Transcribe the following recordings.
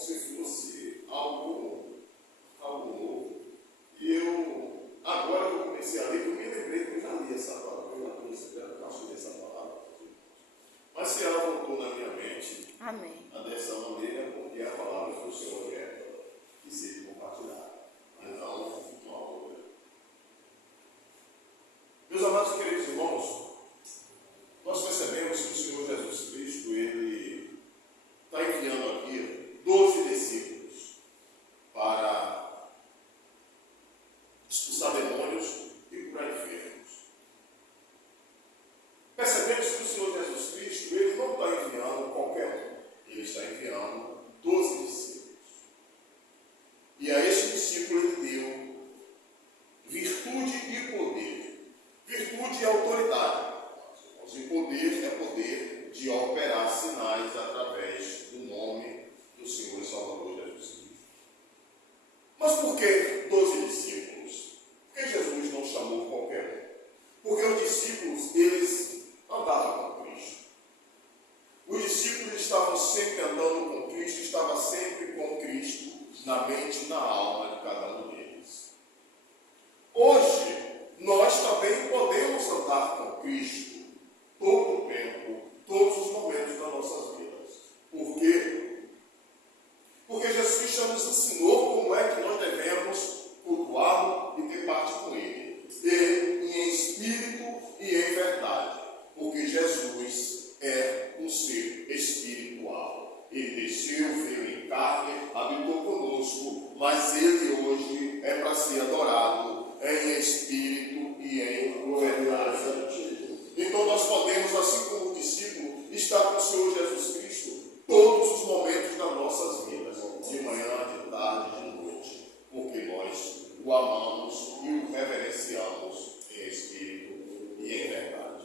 se fosse algo novo. E eu, agora que eu comecei a ler, eu me lembrei que eu já li essa palavra, eu já li essa palavra. Mas se ela voltou na minha mente, amém, dessa maneira, porque a palavra do Senhor é que seja compartilhada. Então, uma outra. Meus amados e queridos irmãos, nós percebemos que o Senhor Jesus Cristo, Ele está enviando aqui 12 discípulos para expulsar demônios e curar enfermos. Percebemos que o Senhor Jesus Cristo, Ele não está enviando qualquer um. Ele está enviando 12 discípulos. E a este discípulo Ele deu virtude e poder. Virtude e autoridade. E poder é poder de operar sinais através do nome do Senhor e Salvador Jesus Cristo. Mas por que 12 discípulos? Por que Jesus não chamou qualquer um? Porque os discípulos, eles andavam com Cristo. Os discípulos estavam sempre andando com Cristo, estavam sempre com Cristo na mente e na alma de cada um deles. Hoje, nós também podemos andar com Cristo todo o tempo, todos os momentos das nossas vidas. Por quê? Porque Jesus já nos ensinou como é que nós devemos cultuá-lo e ter parte com Ele. Em espírito e em verdade. Porque Jesus é um ser espiritual. Ele desceu, veio em carne, habitou conosco, mas Ele hoje é para ser adorado em espírito e em verdade. Então nós podemos, assim como o discípulo, estar com o Senhor Jesus Cristo todos os momentos das nossas vidas, de manhã, de tarde, de noite, porque nós o amamos e o reverenciamos em espírito e em verdade.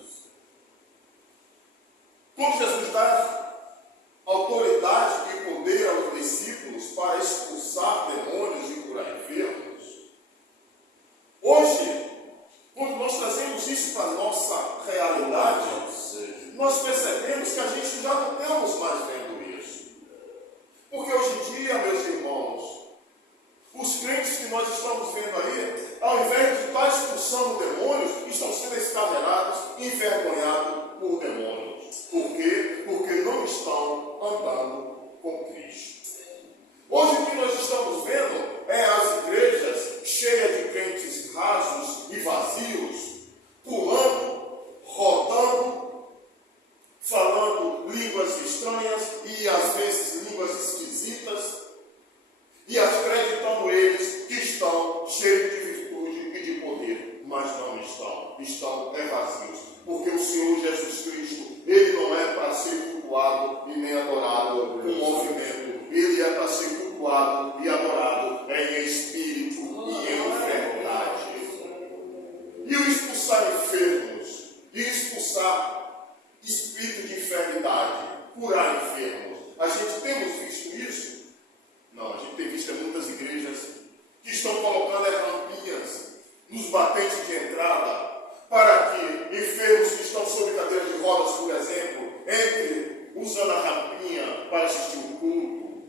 Quando Jesus dá autoridade e poder aos discípulos para expulsar demônios e curar enfermos, hoje, quando nós trazemos isso para a nossa realidade, nós percebemos que a gente já não estamos mais vendo isso. Porque hoje em dia, meus irmãos, os crentes que nós estamos vendo aí, ao invés de estar expulsando demônios, estão sendo escraverados, envergonhados por demônios. Por quê? Porque não estão andando com Cristo. Hoje o que nós estamos vendo é as igrejas cheias de crentes rasos e vazios, pulando, rodando, falando línguas estranhas e às vezes línguas esquisitas, e acreditando eles que estão cheios de virtude e de poder, mas não estão vazios, porque o Senhor Jesus Cristo, Ele não é para ser cultuado e nem adorado com movimento, Ele é para ser cultuado e adorado em espírito e em verdade. E o expulsar enfermos, e expulsar espírito de enfermidade, curar enfermos, a gente temos visto isso? Não, a gente tem visto muitas igrejas que estão colocando rampinhas nos batentes de entrada para que enfermos que estão sob cadeira de rodas, por exemplo, entrem usando a rampinha para assistir o culto.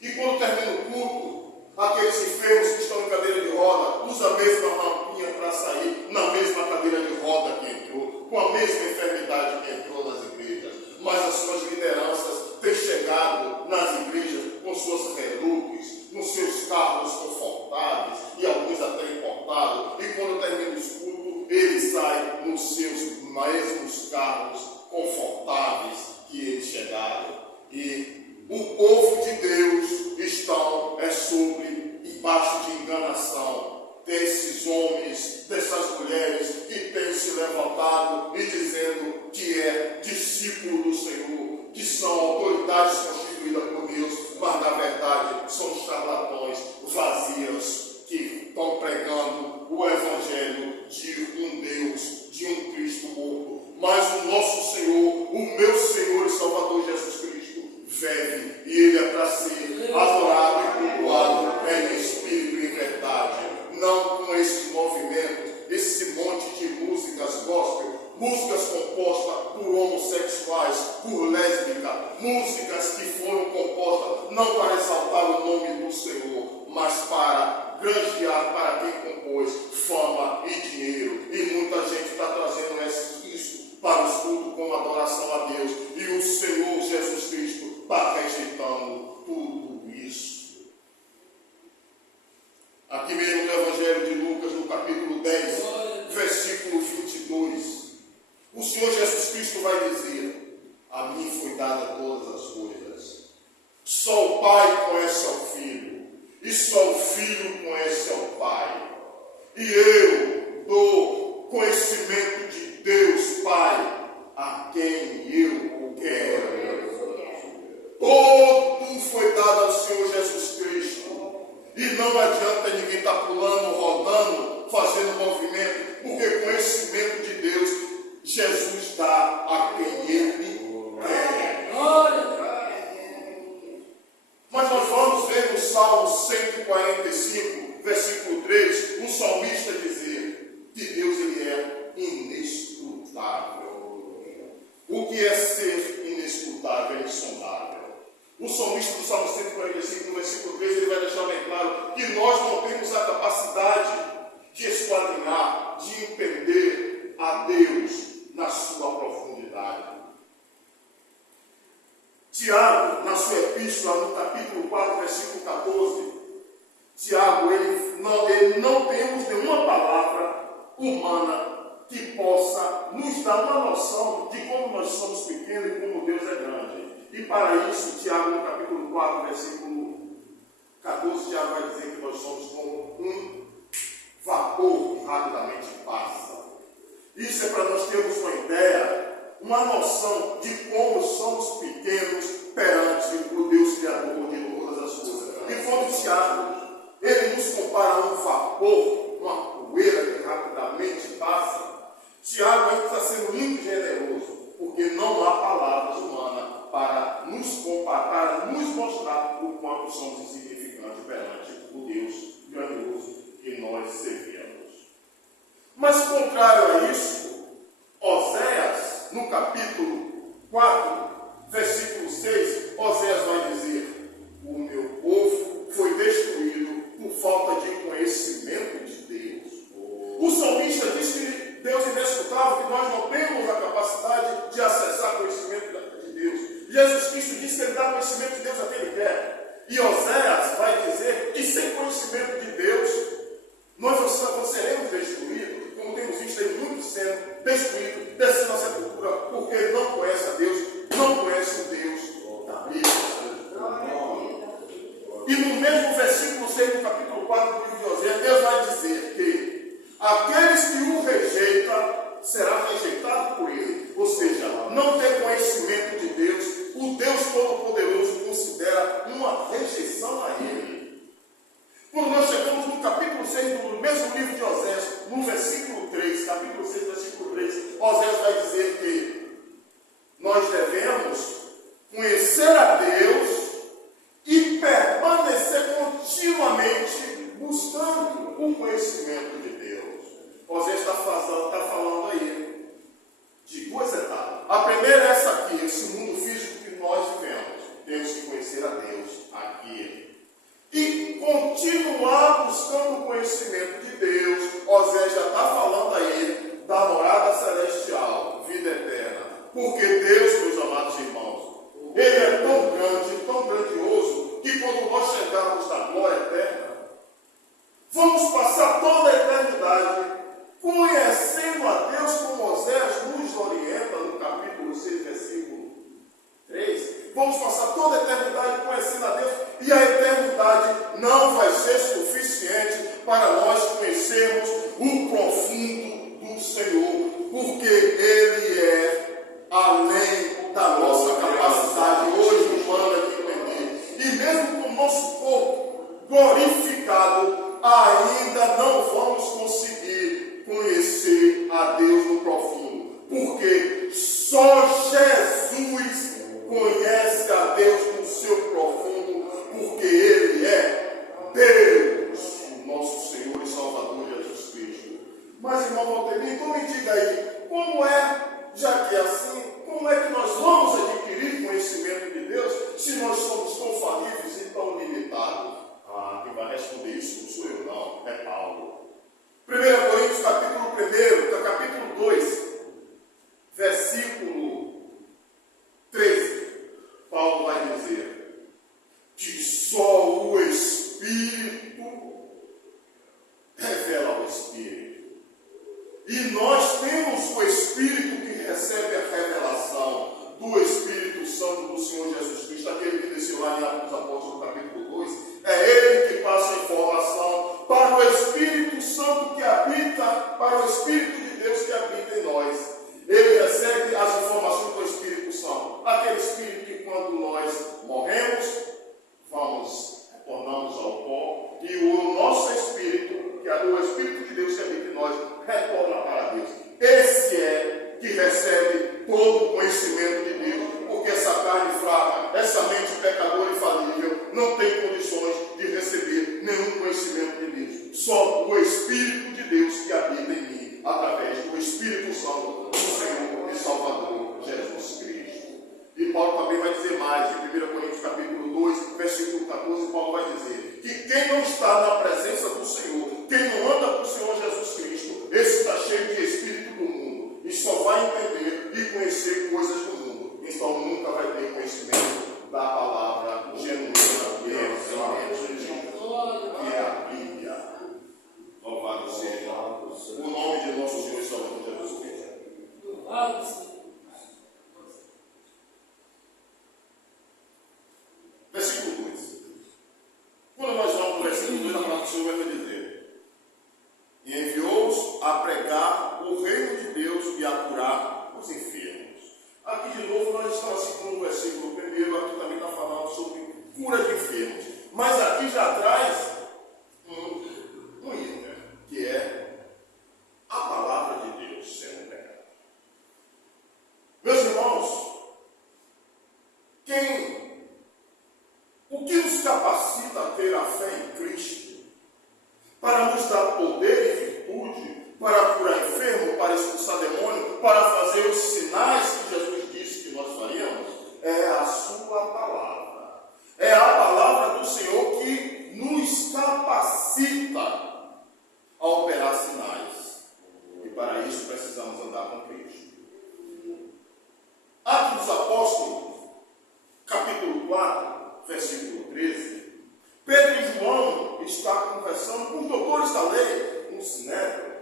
E quando termina o culto, aqueles enfermos que estão em cadeira de roda usam a mesma rampinha para sair na mesma cadeira de roda que entrou, com a mesma enfermidade que entrou nas igrejas. Mas as suas lideranças têm chegado nas igrejas com suas reluques, nos seus carros confortáveis e alguns até importados. E quando termina os cultos, eles saem nos seus mesmos carros confortáveis que eles chegaram. E o povo de Deus estão debaixo de enganação desses homens, dessas mulheres que têm se levantado e dizendo que é discípulo do Senhor, que são autoridades constituídas por Deus, mas na verdade são charlatões vazios que estão pregando o evangelho de um Deus, de um Cristo morto. Mas o nosso Senhor, o meu Senhor e Salvador Jesus Cristo, vive, e Ele é para ser adorado e cultuado em espírito e em verdade, não com esse movimento, esse monte de músicas gospel, músicas compostas por homossexuais, por lésbicas, músicas que foram compostas não para exaltar conhecimento de Deus Pai, a quem eu quero. Todo foi dado ao Senhor Jesus Cristo. E não adianta ninguém estar pulando, rodando, fazendo movimento, porque conhecimento de Deus, Jesus dá a quem Ele quer. Mas nós vamos ver no Salmo 145, versículo 3, o salmista dizer que Deus ele é inescrutável. O que é ser inescrutável? É insondável. O salmista do Salmo 145, no versículo 3, ele vai deixar bem claro que nós não temos a capacidade de esquadrinhar, de entender a Deus na sua profundidade. Tiago, na sua epístola, no capítulo 4, versículo 14, Tiago, ele não temos nenhuma palavra humana que possa nos dar uma noção de como nós somos pequenos e como Deus é grande. E para isso, Tiago, no capítulo 4, versículo 14, Tiago vai dizer que nós somos como um vapor que rapidamente passa. Isso é para nós termos uma ideia, uma noção de como somos pequenos perante o Deus Criador de todas as coisas. E quando Tiago, ele nos compara a um vapor, uma poeira que rapidamente passa, Tiago está sendo muito generoso, porque não há palavras humanas para nos comparar, para nos mostrar o quanto somos insignificantes perante o Deus grandioso que nós servimos. Mas, contrário a isso, Oséias, no capítulo 4, versículo 6, Oséias vai dizer: o meu povo foi destruído por falta de conhecimento de Deus. O salmista diz que Deus é inescrutável, que nós não temos a capacidade de acessar conhecimento de Deus. Jesus Cristo diz que Ele dá conhecimento de Deus a quem Ele quer. E Oséias vai dizer que sem conhecimento de Deus, nós não seremos destruídos, como temos visto aí muitos sendo destruídos, descendo a sepultura, porque ele não conhece a Deus, não conhece o Deus da Bíblia. E no mesmo versículo 6 do capítulo 4 do livro de Oséias, Deus vai dizer que aqueles que o rejeitam será rejeitado por ele. Ou seja, não ter conhecimento de Deus, o Deus Todo-Poderoso considera uma rejeição a ele. Quando nós chegamos no capítulo 6 do mesmo livro de Oséias, no versículo 3, capítulo 6, versículo 3, Oséias vai dizer que nós devemos conhecer a Deus e permanecer continuamente buscando o conhecimento de Deus. Oséias está falando aí de duas etapas. A primeira é essa aqui, esse mundo físico que nós vivemos. Temos que conhecer a Deus aqui. E continuar buscando o conhecimento de Deus. Oséias já está falando aí da morada celestial, vida eterna. Porque Deus, meus amados irmãos, Ele é tão grande, tão grandioso, que quando nós chegarmos na glória eterna, vamos passar toda a eternidade conhecendo a Deus, como Oséias nos orienta no capítulo 6, versículo 3. Vamos passar toda a eternidade conhecendo a Deus, e a eternidade não vai ser suficiente para nós conhecermos o profundo do Senhor, porque Ele é além da nossa capacidade hoje humana de entender. E mesmo com o nosso corpo glorificado, ainda não vamos conseguir conhecer a Deus no profundo, porque só Jesus conhece a Deus no seu profundo, porque Ele é Deus, o nosso Senhor e Salvador Jesus Cristo. Mas, irmão Valtemir, então me diga aí, como é, já que é assim, como é que nós vamos adquirir conhecimento de Deus se nós somos tão falíveis e tão limitados? Quem vai responder isso não sou eu, não, é Paulo. 1 Coríntios capítulo 1, capítulo 2, versículo 13, Paulo vai dizer que só o Espírito revela o Espírito. E nós temos o Espírito que recebe a revelação do Espírito Santo do Senhor Jesus Cristo, aquele que desceu lá em Atos dos Apóstolos, capítulo 2. É Ele que passa a informação para o Espírito Santo que habita, para o Espírito de Deus que habita aqui de novo nós estamos assim com o versículo primeiro, aqui também está falando sobre cura de enfermos. Mas aqui já traz um item, que é a palavra de Deus sendo pregada. Meus irmãos, o que nos capacita a ter a fé em Cristo, para nos dar poder e virtude, para curar enfermo, para expulsar demônio, para fazer os sinais que Jesus disse que nós faríamos, é a sua palavra. É a palavra do Senhor que nos capacita a operar sinais. E para isso precisamos andar com Cristo. Atos dos Apóstolos, capítulo 4, versículo 13. Pedro e João estão conversando com os doutores da lei, no Sinédrio.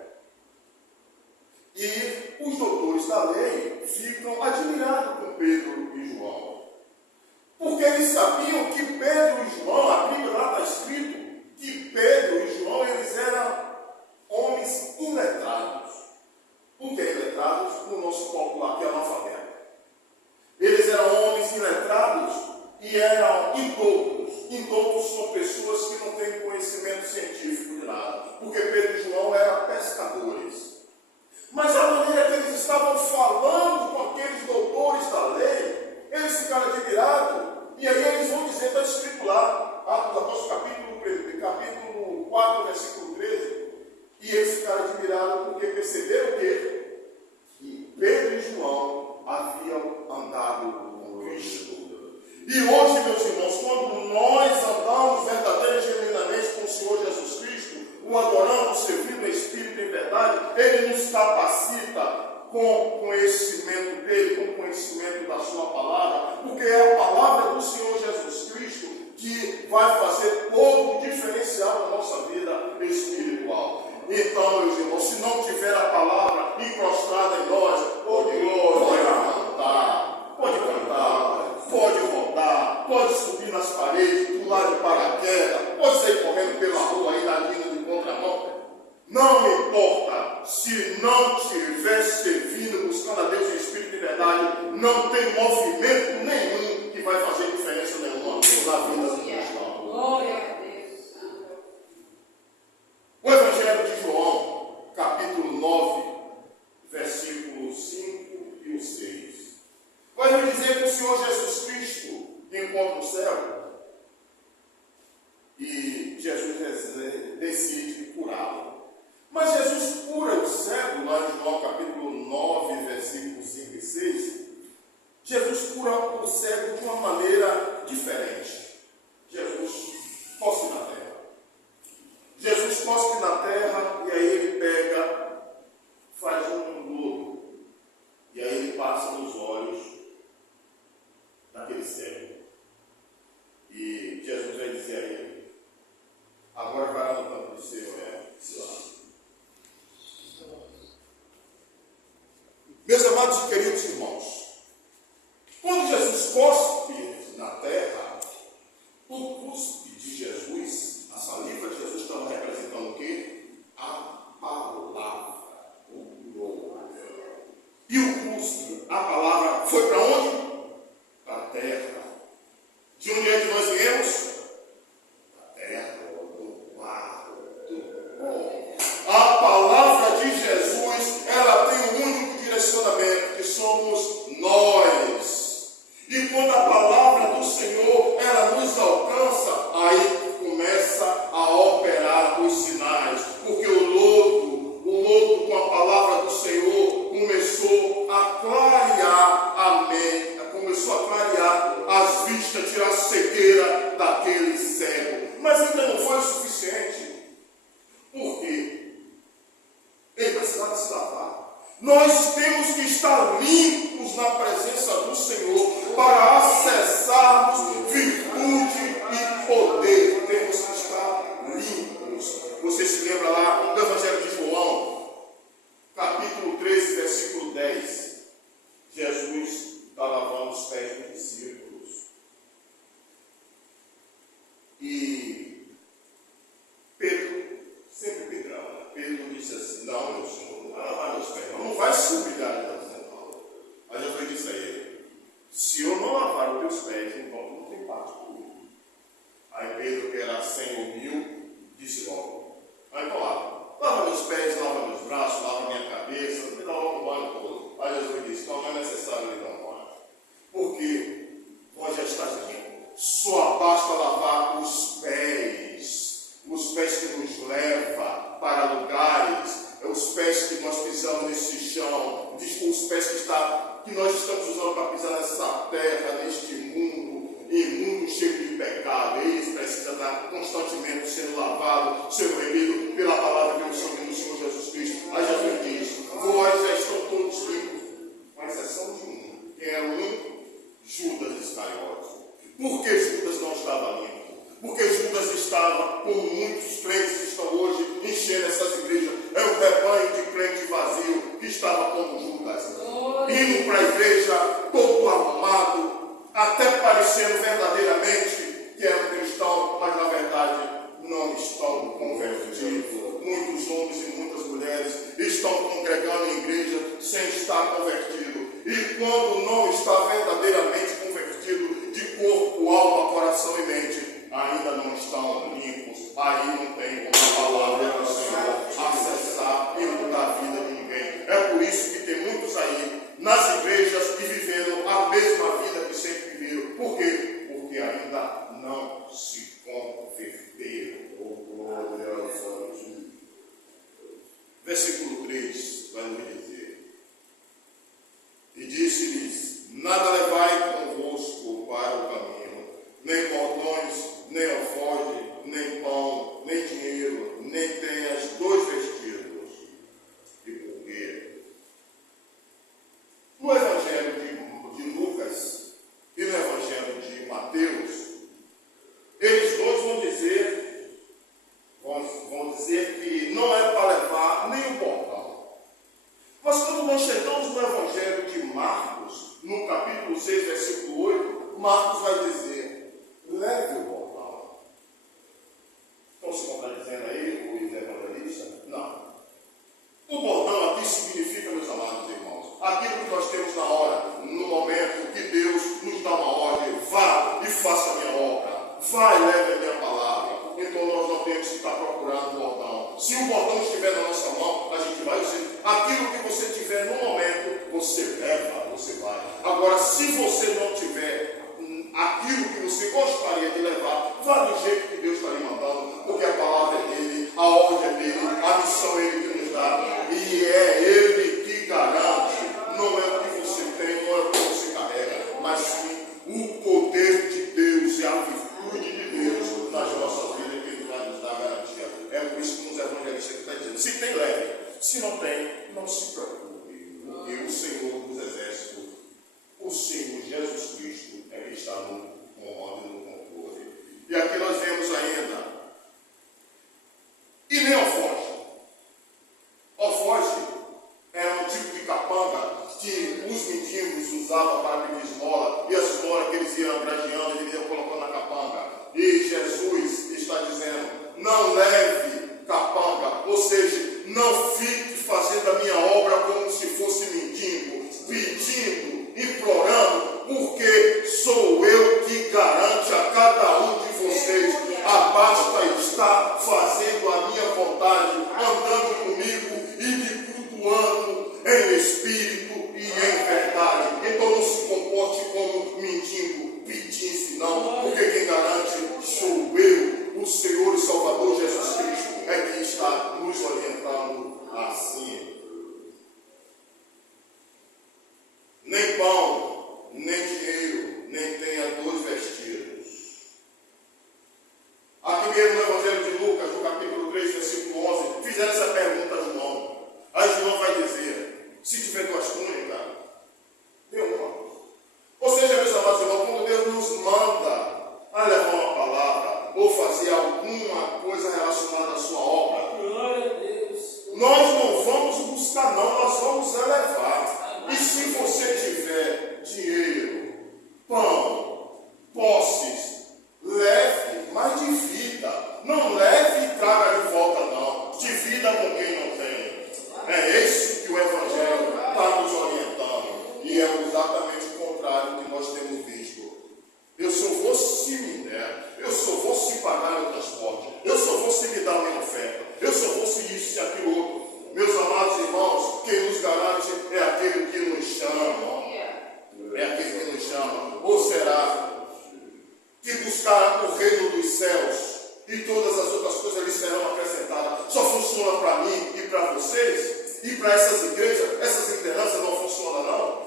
E os doutores da lei ficam admirados com Pedro e João. Porque eles sabiam que Pedro e João, a Bíblia lá está escrito, que Pedro e João, eles eram homens iletrados. O que é iletrados? No nosso popular, que é analfabeto. Eles eram homens iletrados e eram indoutos. Indoutos são pessoas que não têm conhecimento científico de nada. Porque Pedro e João eram pescadores. Mas a maneira que eles estavam falando com aqueles doutores da lei, eles ficaram admirados. E aí eles vão dizer, está escrito lá, Atos dos Apóstolos, capítulo 4, versículo 13. E eles ficaram admirados porque perceberam que Pedro e João haviam andado com Cristo. E hoje, meus irmãos, quando nós andamos verdadeiramente e genuinamente com o Senhor Jesus Cristo, o adorando, servindo o Espírito em verdade, Ele nos capacita com o conhecimento dEle, com o conhecimento da sua palavra, porque é a palavra do Senhor Jesus Cristo que vai fazer todo o diferencial da nossa vida espiritual. Então, meus irmãos, se não tiver a palavra encrostada em nós, pode cantar, pode rodar, pode subir nas paredes, pular de paraquedas, pode sair correndo pela rua aí na linha de contramão. Não importa, se não estiver servindo, buscando a Deus em Espírito e verdade, não tem movimento nenhum que vai fazer diferença nenhuma na vida do cristão. Glória a Deus. O Evangelho de João, capítulo 9, versículos 5 e 6. Vai nos dizer que o Senhor Jesus Cristo encontra o cego e Jesus decide curá-lo. Mas Jesus cura o cego, lá em João capítulo 9, versículos 5 e 6. Jesus cura o cego de uma maneira diferente. Jesus cospe na terra. Jesus cospe na terra e aí ele pega, faz um lodo e aí ele passa nos olhos daquele cego. E Jesus vai dizer a ele: agora vai lá no campo do Senhor, se lá. Meus amados e queridos irmãos, quando Jesus cospe na terra, o cuspe de Jesus, a saliva de Jesus, estava representando o quê? A palavra. E o cuspe, a palavra, foi para onde? Para a terra. De onde é que nós viemos? Da terra, do mar, do pó. A palavra de Jesus, ela tem um único direcionamento, que somos nós. E quando a palavra do Senhor, ela nos alcança, aí começa a operar os sinais. Porque o lodo com a palavra do Senhor começou a clarear a mente, começou a clarear as vistas, tirar a cegueira daquele cego. Mas ainda não foi o suficiente. Por quê? Ele precisava se lavar. Nós temos que estar limpos na presença do Senhor para acessarmos virtude e poder. Temos que estar limpos. Você se lembra lá do Evangelho de João, capítulo 13, versículo 10. Jesus está lavando os pés dos discípulos. E Pedro, sempre Pedrão, né? Pedro disse assim: não, meu Senhor, não vai lavar meus pés, não vai se humilhar. Aí Jesus disse a ele: Jesus disse, então não é necessário lhe dar um banho. Porque vós já estás limpo. Só basta lavar os pés que nos leva para lugares, os pés que nós pisamos nesse chão, os pés que nós estamos usando para pisar nessa terra, neste mundo, imundo, cheio de pecado. Eles precisam estar constantemente sendo lavados, sendo remidos pela palavra do Senhor Jesus Cristo. Aí Jesus diz, vós já estão todos limpos, com exceção de um, que era o único, Judas Iscariote. Por que Judas não estava limpo? Porque Judas estava, como muitos crentes estão hoje, enchendo essas igrejas. É um rebanho de crente vazio que estava como Judas. Indo para a igreja, todo arrumado, até parecendo verdadeiramente que é um cristão, mas na verdade não estão convertidos. Muitos homens e muitas mulheres estão congregando em igreja sem estar convertidos. E quando não está verdadeiramente convertido, de corpo, alma, coração e mente, ainda não estão limpos. Aí não tem como a palavra do Senhor acessar e mudar a vida de ninguém. É por isso que tem muitos aí nas igrejas que viveram a mesma vida que sempre viveram. Por quê? Porque ainda não se converteram. Versículo 3 vai nos dizer: e disse-lhes, nada levai convosco para o caminho, nem bordões, nem alforje, nem pão, nem dinheiro, nem tenhas 2 vestidos. E por quê? No Evangelho de Lucas e no Evangelho de Mateus, eles dois vão dizer que não é para levar nem o bordão. Mas quando nós chegamos no Evangelho de Marcos, no capítulo 6, versículo 8, Marcos vai dizer, leve o bordão. Estão se contradizendo aí os evangelistas? Não. O bordão aqui significa, meus amados irmãos, aquilo que nós temos na hora, no momento que Deus nos dá uma ordem, vá e faça a minha obra, vá e leve a minha palavra. Então nós não temos que estar procurando o bordão. Se o bordão estiver na nossa mão, a gente vai dizer, aquilo que você tiver no momento, você leva, você vai. Agora, se você não tiver aquilo que você gostaria de levar, vá do jeito que Deus está lhe mandando, porque a palavra é dele, a ordem é dele, a missão é ele que nos dá, e é ele que garante. Não é o que você tem, não é o que você carrega, mas sim o poder de Deus e a virtude de Deus nas nossas vidas, que ele vai nos dar garantia. É por isso que nos evangelistas está dizendo, se tem, leve. Se não tem, não se preocupe, porque o Senhor dos Exércitos, o Senhor Jesus Cristo, é que está no comando e no controle. E aqui nós vemos ainda, e nem alforje. Alforje é um tipo de capanga que os mendigos usavam para pedir esmola, e a esmola que eles iam gradeando, eles iam colocando na capanga. E Jesus está dizendo, não leve capanga, ou seja, não fique fazendo a minha obra como se fosse mendigo, pedindo, implorando, porque sou eu que garante a cada um de vocês. Basta estar fazendo a minha vontade, andando comigo e me cultuando em espírito e em verdade. Então não se comporte como mendigo, pedindo, não, porque quem garante sou eu, o Senhor e Salvador Jesus Cristo, é quem está nos orientando assim. Nem pão, nem dinheiro, nem tenha 2 vestidos. Aqui mesmo no Evangelho de Lucas, no capítulo 3, versículo 11, fizeram essa pergunta a João. Aí João vai dizer, se tiver 2 túnicas, ir para essas igrejas, essas lideranças não funcionam não.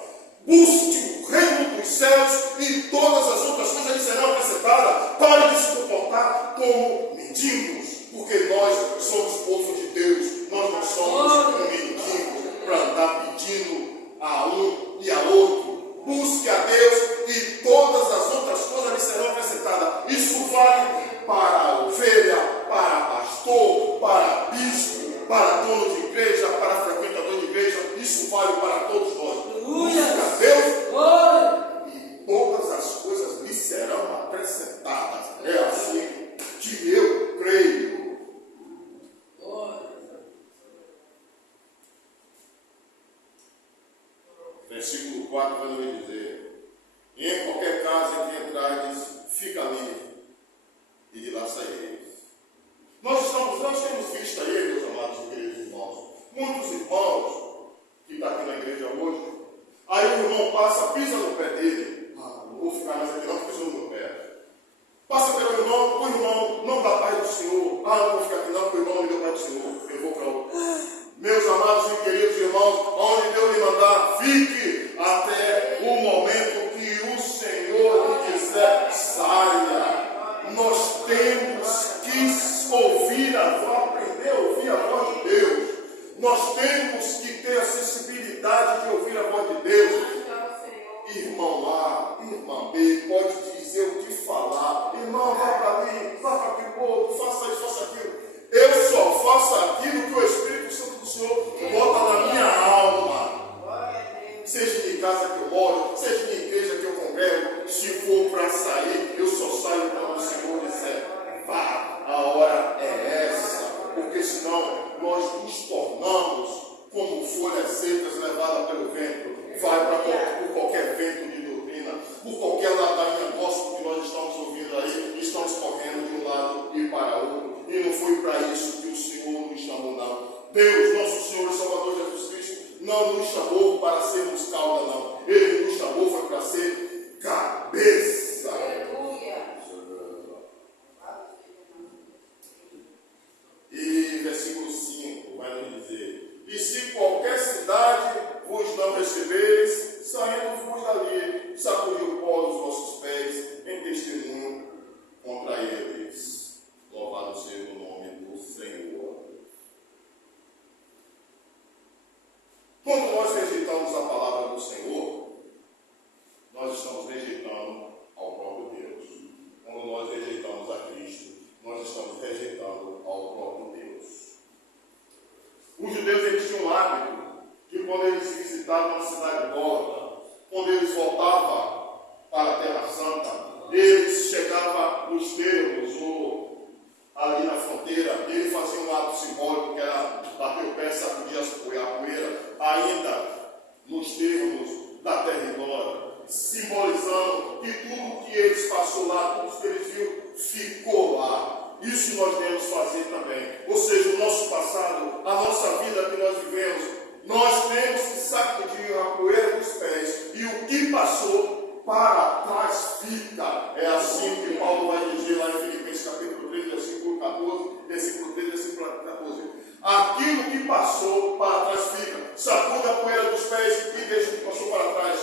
Busque o reino dos céus e todas as outras coisas lhe serão acrescentadas. Pare de se comportar como mendigos, porque nós somos povo de Deus. Nós não somos mendigos para andar pedindo a um e a outro. Busque a Deus e todas as outras coisas lhe serão acrescentadas. Isso vale para a ovelha, para pastor, para bispo, para dono de igreja, para frequentador de igreja. Isso vale para todos nós. Busque a Deus e todas as coisas lhe serão acrescentadas. É assim que eu creio. Versículo 4 vai nos dizer: e em qualquer casa em que entrares, fica ali, e de lá saireis. Nós temos visto aí, meus amados e queridos irmãos, muitos irmãos que estão aqui na igreja hoje. Aí o irmão passa, pisa no pé dele. Não vou ficar mais aqui não, porque pisou no meu pé. Passa pelo irmão, o irmão não dá paz do Senhor. Não vou ficar aqui não, porque o irmão não me deu paz do Senhor. Eu vou para outro. Meus amados e queridos irmãos, onde Deus lhe mandar, fique até o momento que o Senhor lhe quiser, saia. Nós temos que ouvir aprender a ouvir a voz de Deus. Nós temos que ter a sensibilidade de ouvir a voz de Deus. Irmão A, irmã B, pode dizer o que falar. Irmão, vá para ali, vá para aquele outro, faça isso, faça aquilo. Eu só faço aquilo que o Espírito Santo do Senhor bota na minha alma. Seja em casa que eu moro, seja em igreja que eu congrego, se for para sair, eu só saio quando o Senhor disser, vá, a hora é essa. Porque senão nós nos tornamos como folhas secas levadas pelo vento. Vai por qualquer vento de doutrina, por qualquer ladainha gospel que nós estamos ouvindo aí, estamos correndo de um lado e para outro. E não foi para isso que o Senhor nos chamou, não. Deus, nosso Senhor e Salvador Jesus Cristo, não nos chamou para sermos cauda, não. Ele nos chamou foi para ser cabeça. Aleluia. E versículo 5 vai nos dizer: e se qualquer cidade vos não receberes, saindo-vos dali, sacudi o pó dos vossos pés em testemunho contra eles. Louvado seja o nome do Senhor. Quando nós rejeitamos a palavra do Senhor, nós estamos rejeitando ao próprio Deus. Quando nós rejeitamos a Cristo, nós estamos rejeitando ao próprio Deus. Os judeus eles tinham um hábito que quando eles visitavam a cidade morta, quando eles voltavam para a Terra Santa, eles chegavam nos termos ou ali na fronteira, ele fazia um ato simbólico que era bater o pé, sacudir a poeira, ainda nos termos da terra glória, simbolizando que tudo que eles passaram lá, tudo que eles viram, ficou lá. Isso nós devemos fazer também. Ou seja, o nosso passado, a nossa vida que nós vivemos, nós temos que sacudir a poeira dos pés e o que passou para trás fica. É assim que Paulo vai dizer lá em Filipenses capítulo 3, versículo 14, versículo 3, versículo 14. Aquilo que passou para trás fica. Sacuda a poeira dos pés e deixa o que passou para trás.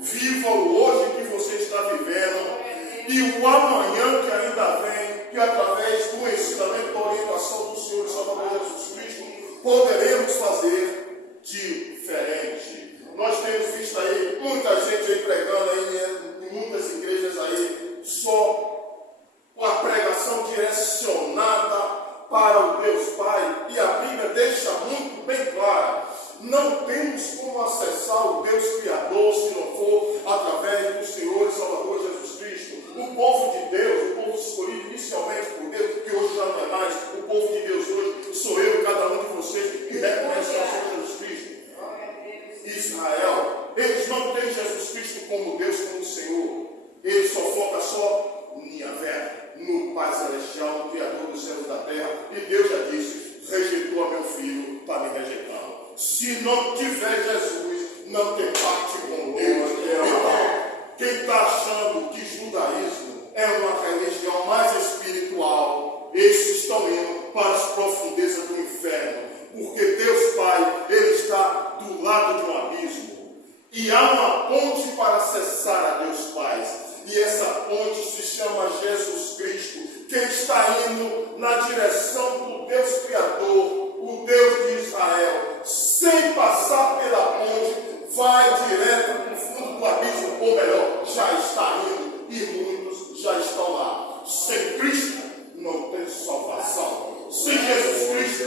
Viva o hoje que você está vivendo e o amanhã que ainda vem, que através do ensinamento, da orientação do Senhor e Salvador Jesus Cristo, poderemos fazer diferente. Nós temos visto aí muita gente aí pregando aí, em muitas igrejas aí, só uma pregação direcionada para o Deus Pai, e a Bíblia deixa muito bem claro: não temos como acessar o Deus Criador se não for através do Senhor e Salvador Jesus Cristo. O povo de Deus, o povo escolhido inicialmente por Deus, que hoje já não é mais, o povo de Deus hoje sou eu e cada um de vocês que reconhece o Senhor Jesus Cristo. Israel, eles não têm Jesus Cristo como Deus, como Senhor. Ele só foca só em Yahvé, no Pai Celestial, no Criador dos céus e da terra. E Deus já disse: rejeitou a meu filho, está me rejeitando. Se não tiver Jesus, não tem parte com Deus. Então, quem está achando que judaísmo é uma religião mais espiritual, esses estão indo para as profundezas do inferno. Porque Deus Pai, Ele E há uma ponte para acessar a Deus Pai. E essa ponte se chama Jesus Cristo, que está indo na direção do Deus Criador, o Deus de Israel. Sem passar pela ponte, vai direto para o fundo do abismo, ou melhor, já está indo, e muitos já estão lá. Sem Cristo não tem salvação. Sem Jesus Cristo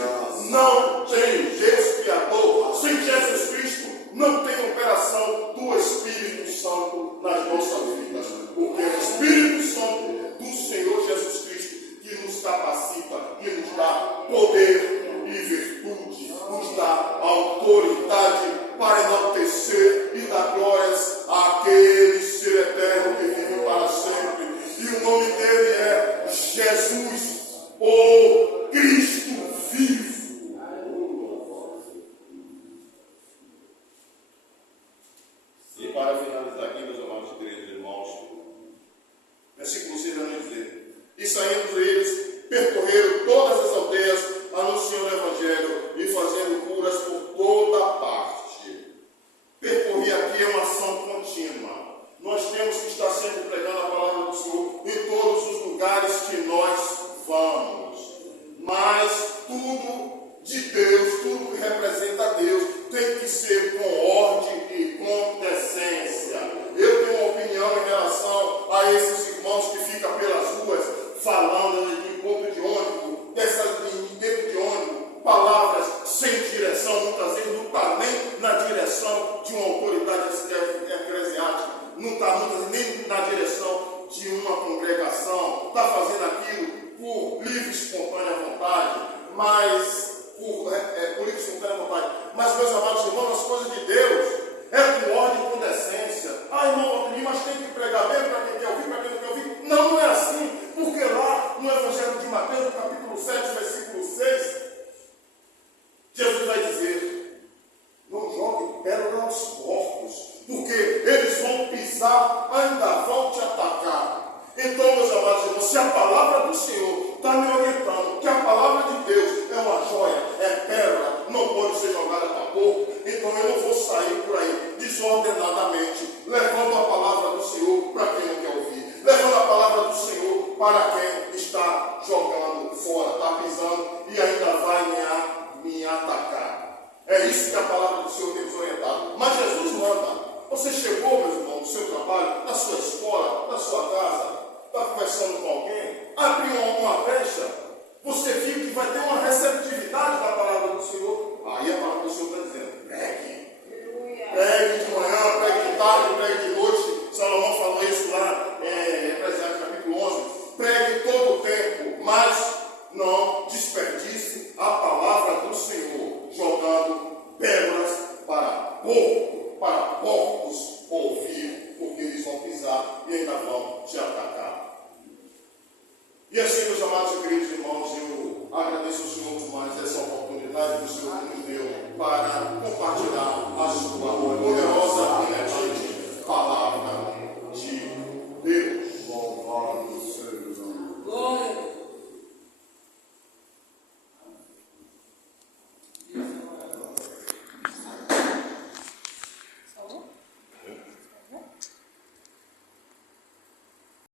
não tem Deus Criador. Sem Jesus Cristo não tem operação do Espírito Santo nas nossas vidas. Porque é o Espírito Santo do Senhor Jesus Cristo que nos capacita, que nos dá poder e virtude, nos dá autoridade para enaltecer e dar glórias àquele ser eterno que vive para sempre. E o nome dele é Jesus, o Cristo vivo. E para finalizar aqui, meus amados queridos irmãos, versículo 6 vai nos dizer: e saindo eles, percorreram todas as aldeias, anunciando o Evangelho e fazendo curas por toda a parte. Percorrer aqui é uma ação contínua. Nós temos que estar sempre pregando a palavra do Senhor em todos os lugares que nós vamos. Mas tudo de Deus, tudo que representa Deus, tem que ser com ordem e com decência. Eu tenho uma opinião em relação a esses irmãos que ficam pelas ruas falando de ponto de ônibus, dentro de ônibus, palavras sem direção, muitas vezes não está nem na direção de uma autoridade eclesiástica, não está muitas vezes nem na direção de uma congregação, está fazendo aquilo por livre, espontânea vontade, mas por livre, espontânea vontade. Mas, meus amados irmãos, as coisas de Deus é com ordem e com decência. Ah, irmão, mas tem que pregar mesmo para quem quer ouvir, para quem não quer ouvir. Não, não é assim, porque lá no Evangelho de Mateus, no capítulo 7, versículo 6, Jesus vai dizer: não jogue pérola aos porcos, porque eles vão pisar, ainda vão te atacar. Então, meus amados irmãos, se a palavra do Senhor está me orientando que a palavra de Deus é uma joia, é pérola, não pode ser jogada para porco, então eu não vou sair por aí desordenadamente, levando a palavra do Senhor para quem não quer ouvir, levando a palavra do Senhor para quem está jogando fora, está pisando e ainda vai me atacar. É isso que a palavra do Senhor tem nos orientado. Mas Jesus manda. Você chegou, meus irmãos, no seu trabalho, na sua escola, na sua casa, está conversando com alguém, abriu uma brecha, você viu que vai ter uma receptividade da palavra do Senhor. Aí a palavra do Senhor está dizendo: pregue. Pregue de manhã, pregue de tarde, pregue de noite. Salomão falou isso lá em Eclesiastes capítulo 11. Pregue todo o tempo, mas não desperdice a palavra do Senhor, jogando pérolas para porco,